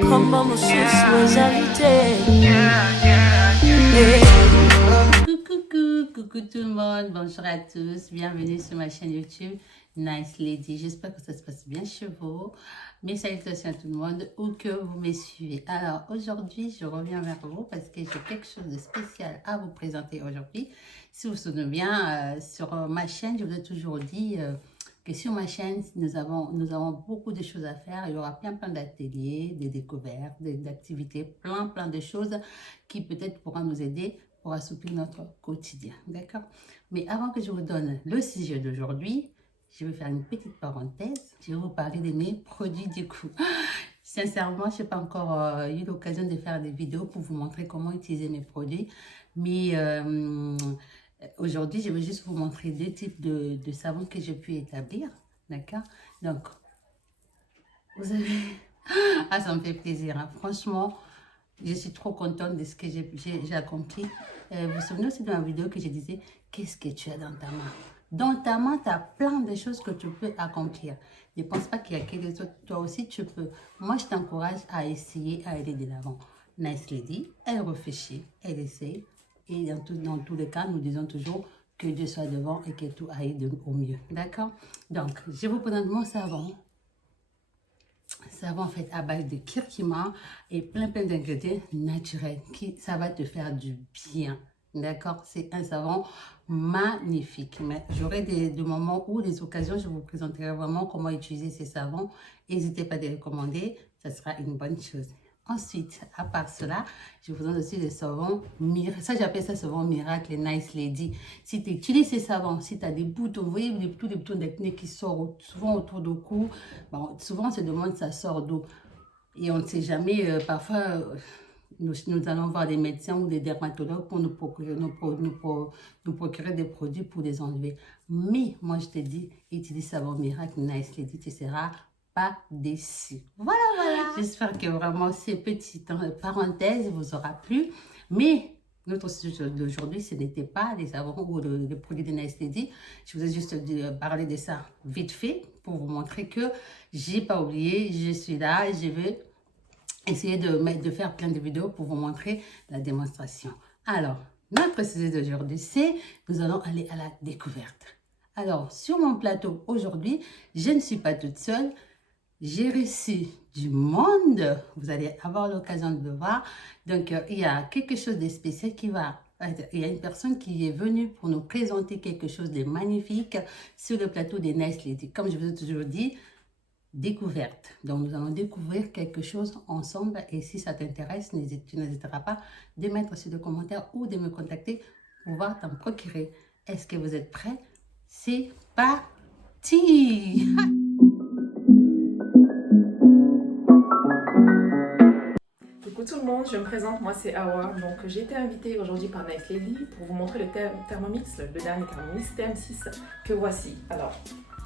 Comment mon souci Coucou tout le monde, bonjour à tous, bienvenue sur ma chaîne YouTube Nice Lady. J'espère que ça se passe bien chez vous. Mes salutations à tout le monde, où que vous me suivez. Alors aujourd'hui, je reviens vers vous parce que j'ai quelque chose de spécial à vous présenter aujourd'hui. Si vous vous souvenez bien, sur ma chaîne, je vous ai toujours dit que sur ma chaîne, nous avons beaucoup de choses à faire. Il y aura plein d'ateliers, des découvertes, d'activités, plein de choses qui peut-être pourront nous aider pour assouplir notre quotidien, d'accord? Mais avant que je vous donne le sujet d'aujourd'hui, je vais faire une petite parenthèse. Je vais vous parler de mes produits du coup. Sincèrement, je n'ai pas encore eu l'occasion de faire des vidéos pour vous montrer comment utiliser mes produits. Mais aujourd'hui, je vais juste vous montrer deux types de savons que j'ai pu établir, d'accord? Donc, vous avez... Ah, ça me fait plaisir, hein. Franchement, je suis trop contente de ce que j'ai accompli. Vous vous souvenez aussi de ma vidéo que je disais, qu'est-ce que tu as dans ta main? Dans ta main, tu as plein de choses que tu peux accomplir. Ne pense pas qu'il y a que les autres. Toi aussi, tu peux. Moi, je t'encourage à essayer, à aller de l'avant. Nice Lady, elle réfléchit, elle essaie. Et dans tous les cas, nous disons toujours que Dieu soit devant et que tout aille au mieux. D'accord? Donc, je vous présente mon savon. Savon fait à base de curcuma et plein d'ingrédients naturels qui ça va te faire du bien, d'accord? C'est un savon magnifique. Mais j'aurai des moments ou des occasions, je vous présenterai vraiment comment utiliser ces savons. N'hésitez pas à les recommander, ça sera une bonne chose. Ensuite, à part cela, je vous donne aussi des savons miracle. Ça, j'appelle ça savon miracle, Nice Lady. Si tu utilises ces savons, si tu as des boutons, vous voyez tous les boutons d'acné qui sortent souvent autour du cou, bon, souvent on se demande ça sort d'où. Et on ne sait jamais, parfois, nous allons voir des médecins ou des dermatologues pour nous procurer des produits pour les enlever. Mais moi, je te dis, utilise savon miracle, Nice Lady, tu seras pas déçu. Voilà. J'espère que vraiment ces petites parenthèses vous aura plu. Mais notre sujet d'aujourd'hui, ce n'était pas les savons ou les produits de Nice Lady. Je vous ai juste parlé de ça vite fait pour vous montrer que j'ai pas oublié, je suis là et je vais essayer de faire plein de vidéos pour vous montrer la démonstration. Alors, notre sujet d'aujourd'hui, c'est nous allons aller à la découverte. Alors, sur mon plateau aujourd'hui, je ne suis pas toute seule. J'ai reçu du monde, vous allez avoir l'occasion de le voir. Donc, il y a quelque chose de spécial il y a une personne qui est venue pour nous présenter quelque chose de magnifique sur le plateau des Nice Lady. Comme je vous ai toujours dit, découverte. Donc, nous allons découvrir quelque chose ensemble. Et si ça t'intéresse, tu n'hésiteras pas de mettre sur le commentaire ou de me contacter pour pouvoir t'en procurer. Est-ce que vous êtes prêts? C'est parti! Coucou tout le monde, je me présente, moi c'est Awa. Donc j'ai été invitée aujourd'hui par Nice Lady pour vous montrer le Thermomix, le dernier Thermomix TM6 que voici. Alors,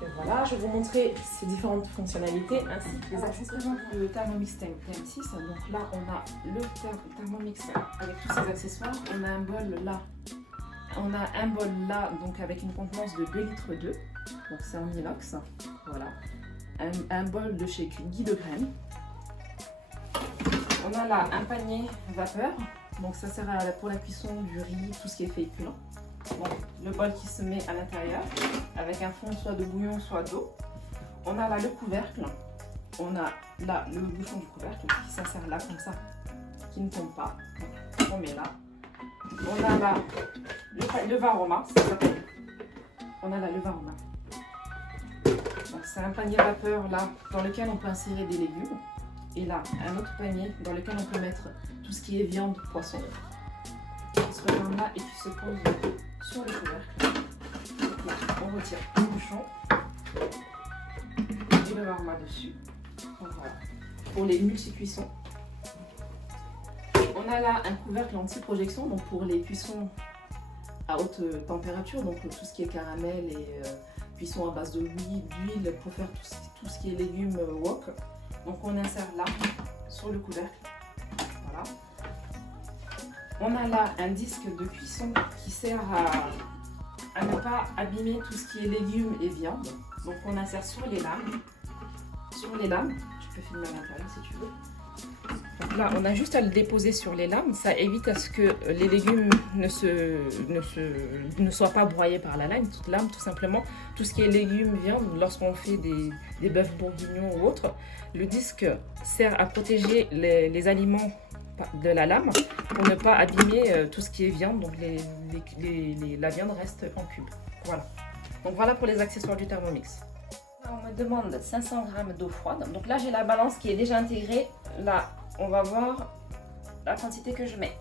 et voilà, je vais vous montrer ses différentes fonctionnalités ainsi que les accessoires. Le Thermomix TM6, donc là on a le Thermomix avec tous ses accessoires. On a un bol là, donc avec une contenance de 2 litres 2, donc c'est en inox, voilà. Un bol de chez Guy de Graines. On a là un panier vapeur, donc ça sert pour la cuisson du riz, tout ce qui est féculent. Donc, le bol qui se met à l'intérieur avec un fond soit de bouillon soit d'eau. On a là le couvercle, on a là le bouchon du couvercle qui s'insère là comme ça, qui ne tombe pas. Donc, on met là. On a là le varoma, ça s'appelle. On a là le varoma. C'est un panier vapeur là dans lequel on peut insérer des légumes. Et là, un autre panier dans lequel on peut mettre tout ce qui est viande, poisson. Il se referme là et qui se pose sur le couvercle. Là, on retire le bouchon et le varma dessus. Donc voilà, pour les multi-cuissons. On a là un couvercle anti-projection, donc pour les cuissons à haute température, donc tout ce qui est caramel et cuisson à base d'huile pour faire tout ce qui est légumes wok. Donc on insère là, sur le couvercle, voilà. On a là un disque de cuisson qui sert à ne pas abîmer tout ce qui est légumes et viande. Donc on insère sur les lames. Sur les lames, peux filmer à l'intérieur si tu veux. Donc là, on a juste à le déposer sur les lames. Ça évite à ce que les légumes ne soient pas broyés par la lame, tout simplement. Tout ce qui est légumes, viande, lorsqu'on fait des bœufs bourguignons ou autres, le disque sert à protéger les aliments de la lame pour ne pas abîmer tout ce qui est viande. Donc la viande reste en cube. Voilà. Donc voilà pour les accessoires du Thermomix. Là, on me demande 500 g d'eau froide. Donc là, j'ai la balance qui est déjà intégrée. Là, on va voir la quantité que je mets.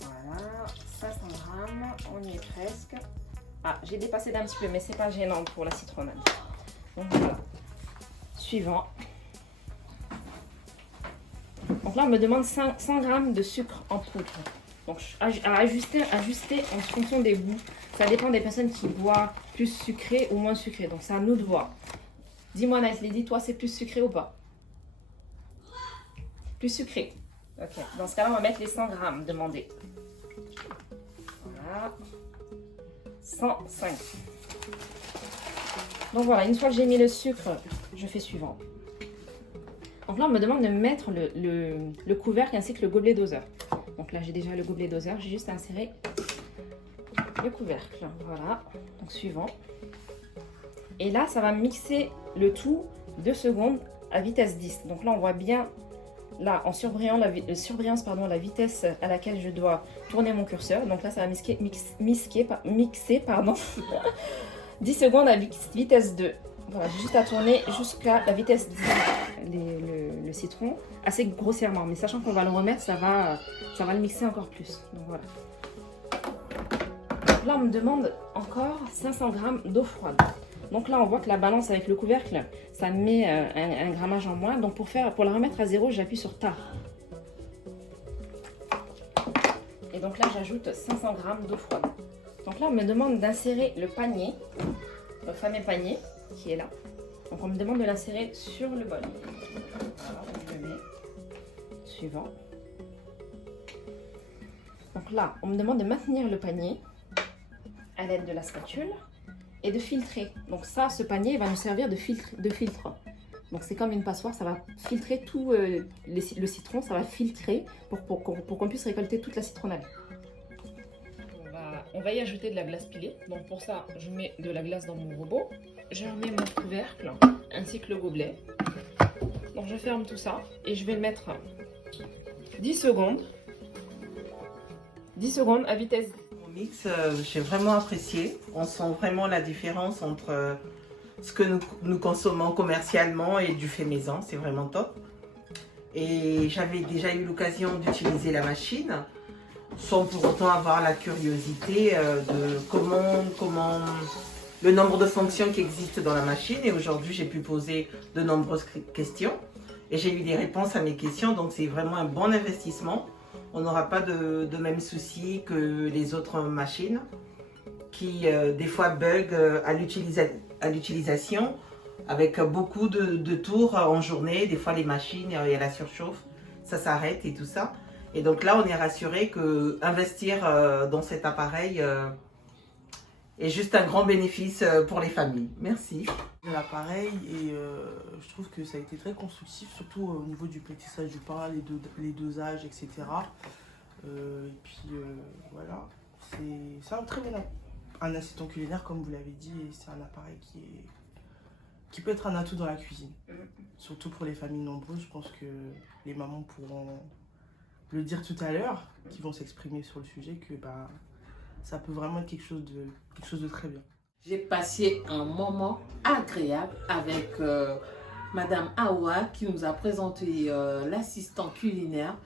Voilà, 500 g, on y est presque. Ah, j'ai dépassé d'un petit peu, mais c'est pas gênant pour la citronnade. Donc voilà. Suivant. Donc là, on me demande 100 g de sucre en poudre. Donc à ajuster en fonction des goûts. Ça dépend des personnes qui boivent plus sucré ou moins sucré. Donc c'est à nous de voir. Dis-moi Nice Lady, toi c'est plus sucré ou pas? Plus sucré. Ok. Dans ce cas-là, on va mettre les 100 g demandés. Voilà. 105. Donc voilà, une fois que j'ai mis le sucre, je fais suivant. Donc là, on me demande de mettre le couvercle ainsi que le gobelet doseur. Donc là, j'ai déjà le gobelet doseur, j'ai juste inséré le couvercle. Voilà, donc suivant. Et là, ça va mixer le tout 2 secondes à vitesse 10. Donc là, on voit bien, là, en surbrillance, la vitesse à laquelle je dois tourner mon curseur. Donc là, ça va mixer 10 secondes à vitesse 2. Voilà, j'ai juste à tourner jusqu'à la vitesse 10 le citron, assez grossièrement. Mais sachant qu'on va le remettre, ça va le mixer encore plus. Donc voilà. Là, on me demande encore 500 g d'eau froide. Donc là, on voit que la balance avec le couvercle, ça met un grammage en moins. Donc pour la remettre à 0, j'appuie sur Tar. Et donc là, j'ajoute 500 g d'eau froide. Donc là, on me demande d'insérer le panier, le fameux panier qui est là. Donc on me demande de l'insérer sur le bol. Voilà, je le mets. Suivant. Donc là, on me demande de maintenir le panier à l'aide de la spatule et de filtrer. Donc ça, ce panier va nous servir de filtre. Donc c'est comme une passoire, ça va filtrer tout le citron, ça va filtrer pour qu'on puisse récolter toute la citronnade. On va y ajouter de la glace pilée. Donc pour ça, je mets de la glace dans mon robot. Je remets mon couvercle ainsi que le gobelet. Donc je ferme tout ça et je vais le mettre 10 secondes. 10 secondes à vitesse. Mon mix, j'ai vraiment apprécié. On sent vraiment la différence entre ce que nous consommons commercialement et du fait maison. C'est vraiment top. Et j'avais déjà eu l'occasion d'utiliser la machine sans pour autant avoir la curiosité de comment le nombre de fonctions qui existent dans la machine. Et aujourd'hui, j'ai pu poser de nombreuses questions et j'ai eu des réponses à mes questions. Donc, c'est vraiment un bon investissement. On n'aura pas de même souci que les autres machines qui, des fois, bug à l'utilisation avec beaucoup de tours en journée. Des fois, les machines, il y a la surchauffe, ça s'arrête et tout ça. Et donc là, on est rassuré que investir dans cet appareil est juste un grand bénéfice pour les familles. Merci. L'appareil et je trouve que ça a été très constructif, surtout au niveau du pétissage du pain, les dosages, etc. Et puis voilà, c'est un très bon un assistant culinaire comme vous l'avez dit, et c'est un appareil qui peut être un atout dans la cuisine. Surtout pour les familles nombreuses, je pense que les mamans pourront le dire tout à l'heure, qui vont s'exprimer sur le sujet, que ça peut vraiment être quelque chose de très bien. J'ai passé un moment agréable avec Madame Awa qui nous a présenté l'assistant culinaire.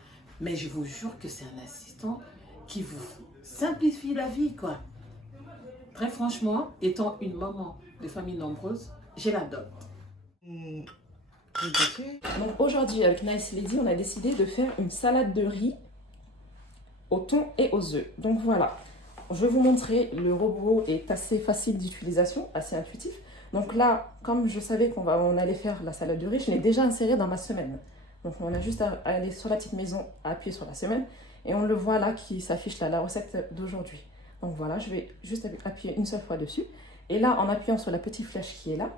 Mais je vous jure que c'est un assistant qui vous simplifie la vie, quoi. Très franchement, étant une maman de famille nombreuse, je l'adopte. Donc aujourd'hui, avec Nice Lady, on a décidé de faire une salade de riz au thon et aux œufs. Donc voilà, je vais vous montrer, le robot est assez facile d'utilisation, assez intuitif. Donc là, comme je savais qu'on allait faire la salade de riz, je l'ai déjà insérée dans ma semaine. Donc on a juste à aller sur la petite maison, à appuyer sur la semaine. Et on le voit là qui s'affiche là, la recette d'aujourd'hui. Donc voilà, je vais juste appuyer une seule fois dessus. Et là, en appuyant sur la petite flèche qui est là,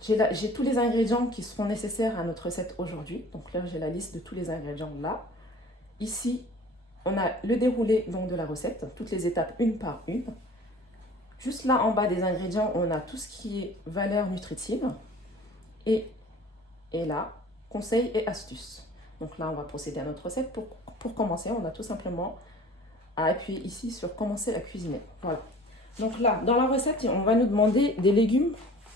j'ai tous les ingrédients qui seront nécessaires à notre recette aujourd'hui. Donc là, j'ai la liste de tous les ingrédients là. Ici, on a le déroulé donc, de la recette, toutes les étapes une par une. Juste là, en bas des ingrédients, on a tout ce qui est valeur nutritive. Et là, conseils et astuces. Donc là, on va procéder à notre recette. Pour commencer, on a tout simplement à appuyer ici sur commencer à cuisiner. Voilà. Donc là, dans la recette, on va nous demander des légumes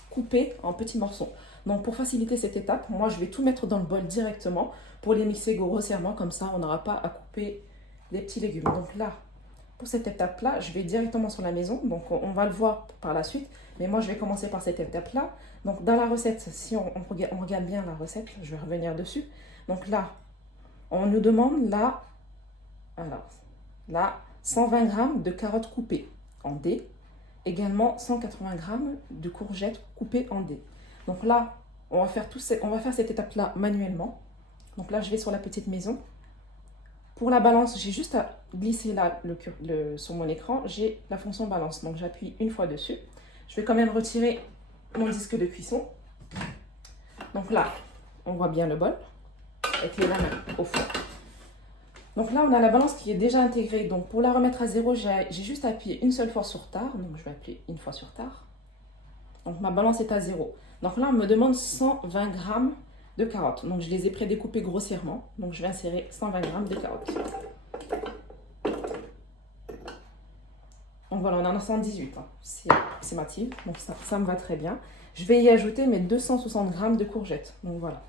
coupés en petits morceaux. Donc pour faciliter cette étape, moi je vais tout mettre dans le bol directement pour les mixer grossièrement, comme ça on n'aura pas à couper des petits légumes. Donc là, pour cette étape-là, je vais directement sur la maison. Donc on va le voir par la suite, mais moi je vais commencer par cette étape-là. Donc dans la recette, si on regarde bien la recette, je vais revenir dessus. Donc là, on nous demande là, alors, là 120 g de carottes coupées en dés. Également 180 g de courgettes coupées en dés. Donc là, on va faire cette étape-là manuellement. Donc là, je vais sur la petite maison. Pour la balance, j'ai juste à glisser là sur mon écran. J'ai la fonction balance. Donc j'appuie une fois dessus. Je vais quand même retirer mon disque de cuisson. Donc là, on voit bien le bol avec les lames au fond. Donc là, on a la balance qui est déjà intégrée. Donc pour la remettre à 0, j'ai juste appuyé une seule fois sur tard. Donc je vais appuyer une fois sur tard. Donc ma balance est à 0. Donc là, on me demande 120 g de carottes. Donc je les ai prédécoupées grossièrement. Donc je vais insérer 120 g de carottes. Donc voilà, on en a 118. Hein. C'est approximatif. Donc ça me va très bien. Je vais y ajouter mes 260 g de courgettes. Donc voilà.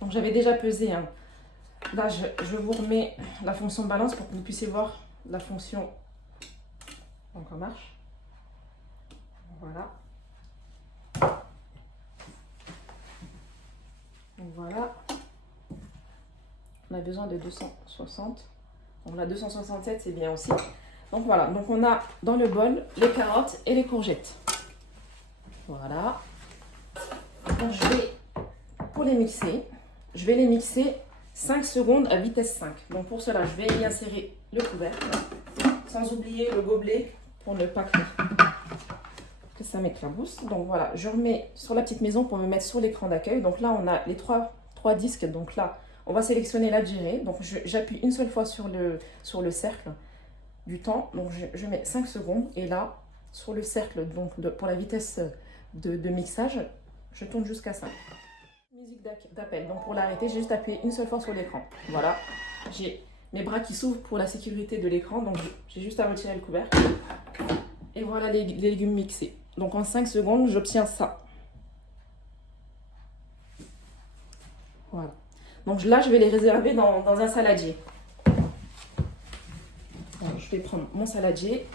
Donc j'avais déjà pesé. Hein. Là, je vous remets la fonction balance pour que vous puissiez voir la fonction. Donc on marche. Voilà. Donc voilà. On a besoin de 260. Donc la 267, c'est bien aussi. Donc voilà. Donc on a dans le bol les carottes et les courgettes. Voilà. Donc pour les mixer, je vais les mixer 5 secondes à vitesse 5. Donc pour cela, je vais y insérer le couvercle, sans oublier le gobelet pour ne pas que ça m'éclabousse. Donc voilà, je remets sur la petite maison pour me mettre sur l'écran d'accueil. Donc là, on a les trois disques. Donc là, on va sélectionner la durée. Donc j'appuie une seule fois sur le cercle du temps. Donc je mets 5 secondes. Et là, sur le cercle, donc pour la vitesse de mixage, je tourne jusqu'à 5. Musique d'appel. Donc pour l'arrêter, j'ai juste appuyé une seule fois sur l'écran. Voilà. J'ai mes bras qui s'ouvrent pour la sécurité de l'écran. Donc j'ai juste à retirer le couvercle. Et voilà les légumes mixés. Donc en 5 secondes, j'obtiens ça. Voilà. Donc là, je vais les réserver dans un saladier. Alors, je vais prendre mon saladier.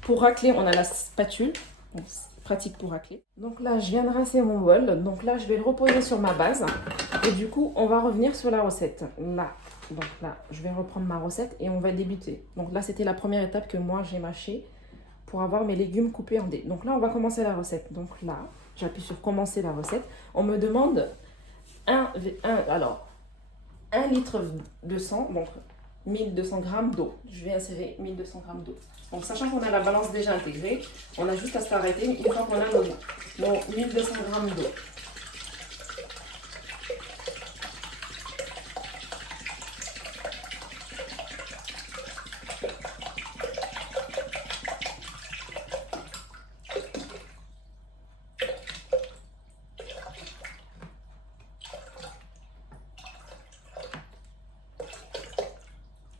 Pour racler, on a la spatule. Donc, pratique pour racler. Donc là, je viens de rincer mon bol. Donc là, je vais le reposer sur ma base. Et du coup, on va revenir sur la recette. Là, donc là, je vais reprendre ma recette et on va débuter. Donc là, c'était la première étape que moi, j'ai mâché pour avoir mes légumes coupés en dés. Donc là, on va commencer la recette. Donc là, j'appuie sur commencer la recette. On me demande 1 litre de sang, donc 1200 g d'eau. Je vais insérer 1200 g d'eau. Donc, sachant qu'on a la balance déjà intégrée, on a juste à s'arrêter une fois qu'on a nos 1200 g d'eau.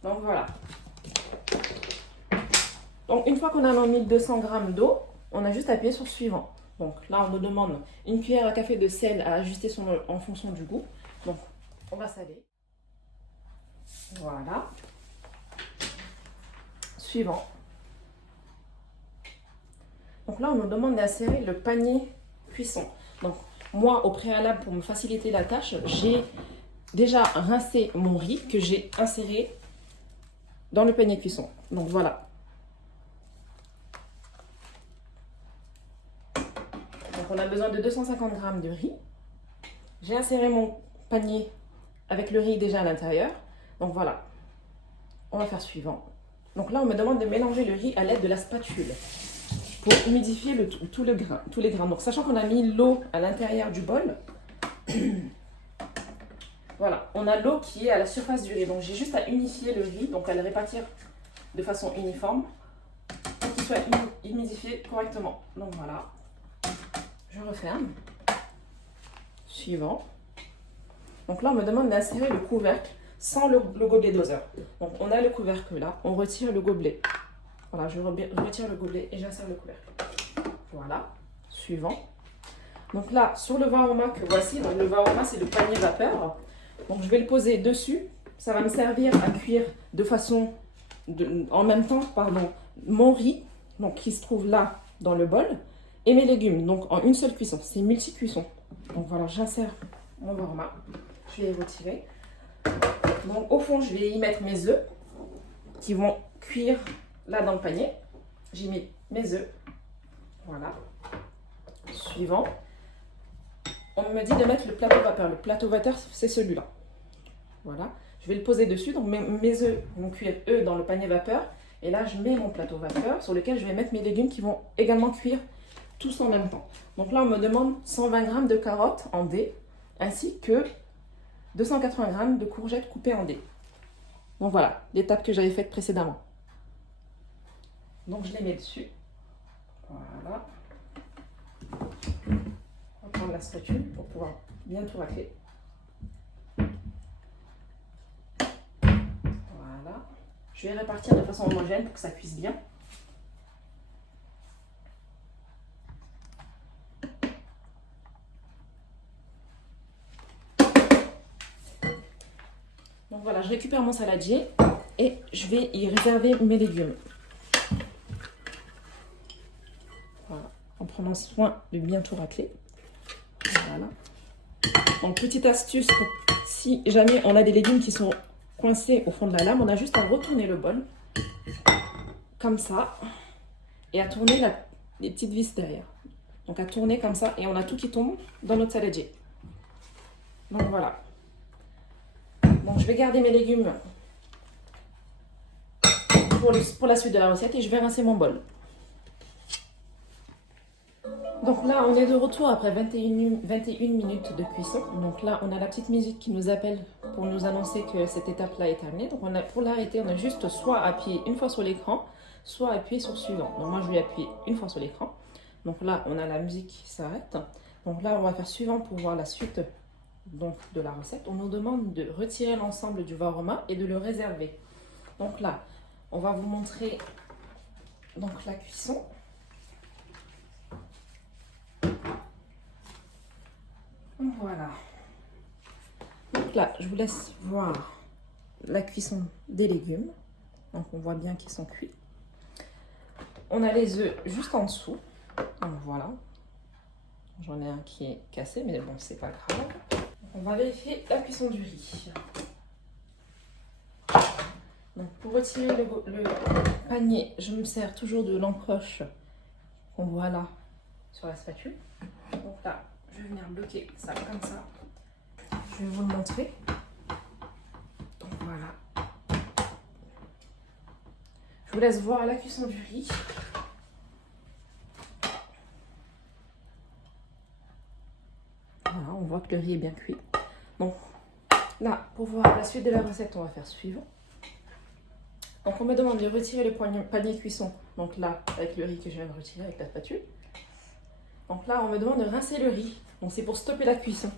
Donc voilà. Donc une fois qu'on a nos 1200 g d'eau, on a juste à appuyer sur suivant. Donc là, on nous demande une cuillère à café de sel à ajuster en fonction du goût. Donc on va saler. Voilà. Suivant. Donc là, on nous demande d'insérer le panier cuisson. Donc moi, au préalable, pour me faciliter la tâche, j'ai déjà rincé mon riz que j'ai inséré dans le panier cuisson. Donc voilà. Donc on a besoin de 250 g de riz. J'ai inséré mon panier avec le riz déjà à l'intérieur. Donc voilà, on va faire suivant. Donc là, on me demande de mélanger le riz à l'aide de la spatule pour humidifier tous les grains. Donc sachant qu'on a mis l'eau à l'intérieur du bol, voilà, on a l'eau qui est à la surface du riz. Donc j'ai juste à unifier le riz, donc à le répartir de façon uniforme pour qu'il soit humidifié correctement. Donc voilà, je referme. Suivant. Donc là, on me demande d'insérer le couvercle sans le gobelet doseur. Donc on a le couvercle là, on retire le gobelet. Voilà, je retire le gobelet et j'insère le couvercle. Voilà, suivant. Donc là, sur le vin aroma que voici, donc le vin aroma c'est le panier vapeur. Donc je vais le poser dessus. Ça va me servir à cuire de façon, en même temps, pardon, mon riz, donc qui se trouve là dans le bol, et mes légumes, donc en une seule cuisson. C'est multi-cuisson. Donc voilà, j'insère mon vin aroma. Je vais les retirer. Donc au fond, je vais y mettre mes œufs qui vont cuire là dans le panier. J'ai mis mes œufs. Voilà. Suivant. On me dit de mettre le plateau vapeur. Le plateau vapeur, c'est celui-là. Voilà. Je vais le poser dessus. Donc mes œufs vont cuire, eux, dans le panier vapeur. Et là, je mets mon plateau vapeur sur lequel je vais mettre mes légumes qui vont également cuire tous en même temps. Donc là, on me demande 120 g de carottes en dés, ainsi que 280 g de courgettes coupées en dés. Donc voilà, l'étape que j'avais faite précédemment. Donc je les mets dessus. Voilà. On va prendre la spatule pour pouvoir bien tout racler. Voilà. Je vais répartir de façon homogène pour que ça cuise bien. Donc voilà, je récupère mon saladier et je vais y réserver mes légumes. Voilà, en prenant soin de bien tout racler. Voilà. Donc petite astuce, si jamais on a des légumes qui sont coincés au fond de la lame, on a juste à retourner le bol, comme ça, et à tourner les petites vis derrière. Donc à tourner comme ça, et on a tout qui tombe dans notre saladier. Donc voilà. Donc je vais garder mes légumes pour la suite de la recette et je vais rincer mon bol. Donc là, on est de retour après 21 minutes de cuisson. Donc là, on a la petite musique qui nous appelle pour nous annoncer que cette étape-là est terminée. Donc pour l'arrêter, on a juste soit appuyé une fois sur l'écran, soit appuyé sur suivant. Donc moi, je vais appuyer une fois sur l'écran. Donc là, on a la musique qui s'arrête. Donc là, on va faire suivant pour voir la suite donc, de la recette. On nous demande de retirer l'ensemble du vin aroma et de le réserver. Donc là, on va vous montrer donc, la cuisson. Voilà. Donc là, je vous laisse voir la cuisson des légumes. Donc on voit bien qu'ils sont cuits. On a les œufs juste en dessous. Donc voilà. J'en ai un qui est cassé, mais bon, c'est pas grave. On va vérifier la cuisson du riz. Donc pour retirer le panier, je me sers toujours de l'encoche qu'on voit là sur la spatule. Donc là, je vais venir bloquer ça comme ça. Je vais vous le montrer. Donc voilà. Je vous laisse voir la cuisson du riz. Voilà, on voit que le riz est bien cuit. Donc là, pour voir la suite de la recette, on va faire suivant. Donc on me demande de retirer le panier cuisson. Donc là, avec le riz que je viens de retirer avec la spatule. Donc là, on me demande de rincer le riz. Donc c'est pour stopper la cuisson.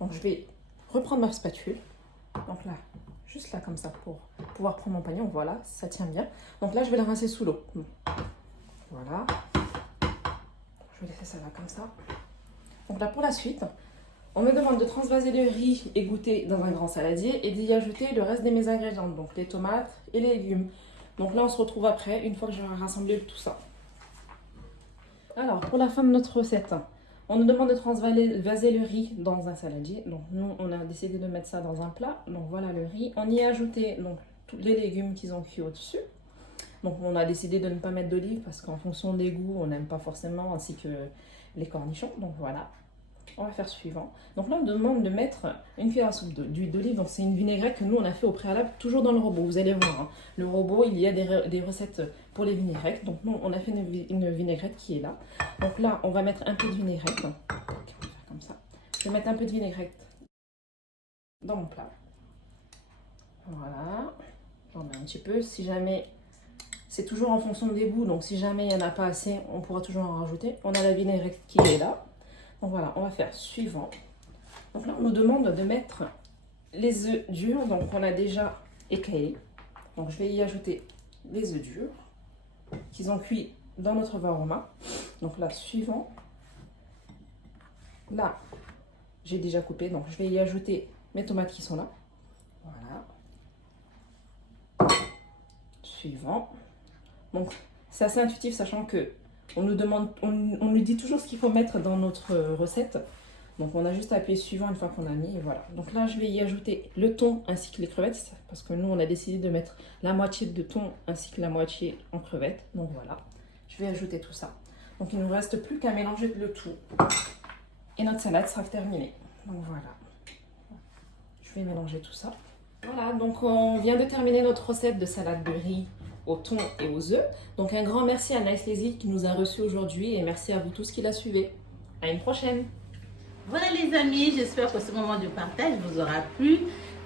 Donc je vais reprendre ma spatule. Donc là, juste là comme ça pour pouvoir prendre mon panier. Donc voilà, ça tient bien. Donc là, je vais le rincer sous l'eau. Voilà. Je vais laisser ça là comme ça. Donc là, pour la suite, on me demande de transvaser le riz égoutté dans un grand saladier et d'y ajouter le reste de mes ingrédients. Donc les tomates et les légumes. Donc là, on se retrouve après, une fois que j'aurai rassemblé tout ça. Alors, pour la fin de notre recette, on nous demande de transvaser le riz dans un saladier. Donc, nous, on a décidé de mettre ça dans un plat. Donc, voilà le riz. On y a ajouté donc, tous les légumes qu'ils ont cuits au-dessus. Donc, on a décidé de ne pas mettre d'olive parce qu'en fonction des goûts, on n'aime pas forcément, ainsi que les cornichons. Donc, voilà. On va faire suivant. Donc là, on demande de mettre une cuillère à soupe d'huile d'olive. Donc c'est une vinaigrette que nous, on a fait au préalable, toujours dans le robot. Vous allez voir, hein. Le robot, il y a des recettes pour les vinaigrettes. Donc nous, on a fait une vinaigrette qui est là. Donc là, on va mettre un peu de vinaigrette. On va faire comme ça. Je vais mettre un peu de vinaigrette dans mon plat. Voilà. J'en mets un petit peu. Si jamais... C'est toujours en fonction des goûts. Donc si jamais il n'y en a pas assez, on pourra toujours en rajouter. On a la vinaigrette qui est là. Donc voilà, on va faire suivant. Donc là, on nous demande de mettre les œufs durs. Donc on a déjà écaillé. Donc je vais y ajouter les œufs durs qu'ils ont cuit dans notre varoma. Donc là, suivant. Là, j'ai déjà coupé. Donc je vais y ajouter mes tomates qui sont là. Voilà. Suivant. Donc c'est assez intuitif, sachant que on nous demande, on nous dit toujours ce qu'il faut mettre dans notre recette. Donc on a juste à appuyer suivant une fois qu'on a mis, et voilà. Donc là, je vais y ajouter le thon ainsi que les crevettes, parce que nous, on a décidé de mettre la moitié de thon ainsi que la moitié en crevettes. Donc voilà, je vais ajouter tout ça. Donc il ne nous reste plus qu'à mélanger le tout. Et notre salade sera terminée. Donc voilà. Je vais mélanger tout ça. Voilà, donc on vient de terminer notre recette de salade de riz au thon et aux œufs. Donc un grand merci à Nice Lazy qui nous a reçus aujourd'hui et merci à vous tous qui la suivez. À une prochaine. Voilà les amis, j'espère que ce moment de partage vous aura plu.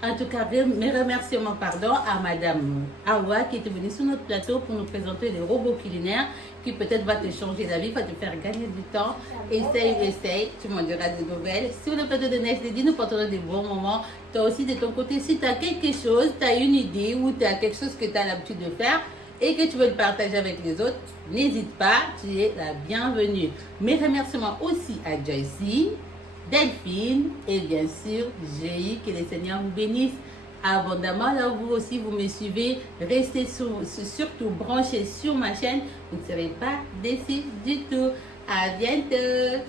En tout cas, mes remerciements à Madame Awa qui était venue sur notre plateau pour nous présenter les robots culinaires qui peut-être va te changer la vie, va te faire gagner du temps. Essaye, tu m'en diras des nouvelles. Sur le plateau de Nice Lady, nous partageons des bons moments. Toi aussi de ton côté, si tu as quelque chose, tu as une idée ou tu as quelque chose que tu as l'habitude de faire et que tu veux le partager avec les autres, n'hésite pas, tu es la bienvenue. Mes remerciements aussi à Joycey, Delphine et bien sûr Géi, que les Seigneurs vous bénissent abondamment. Là vous aussi vous me suivez, restez surtout branchés sur ma chaîne, vous ne serez pas déçus du tout. À bientôt.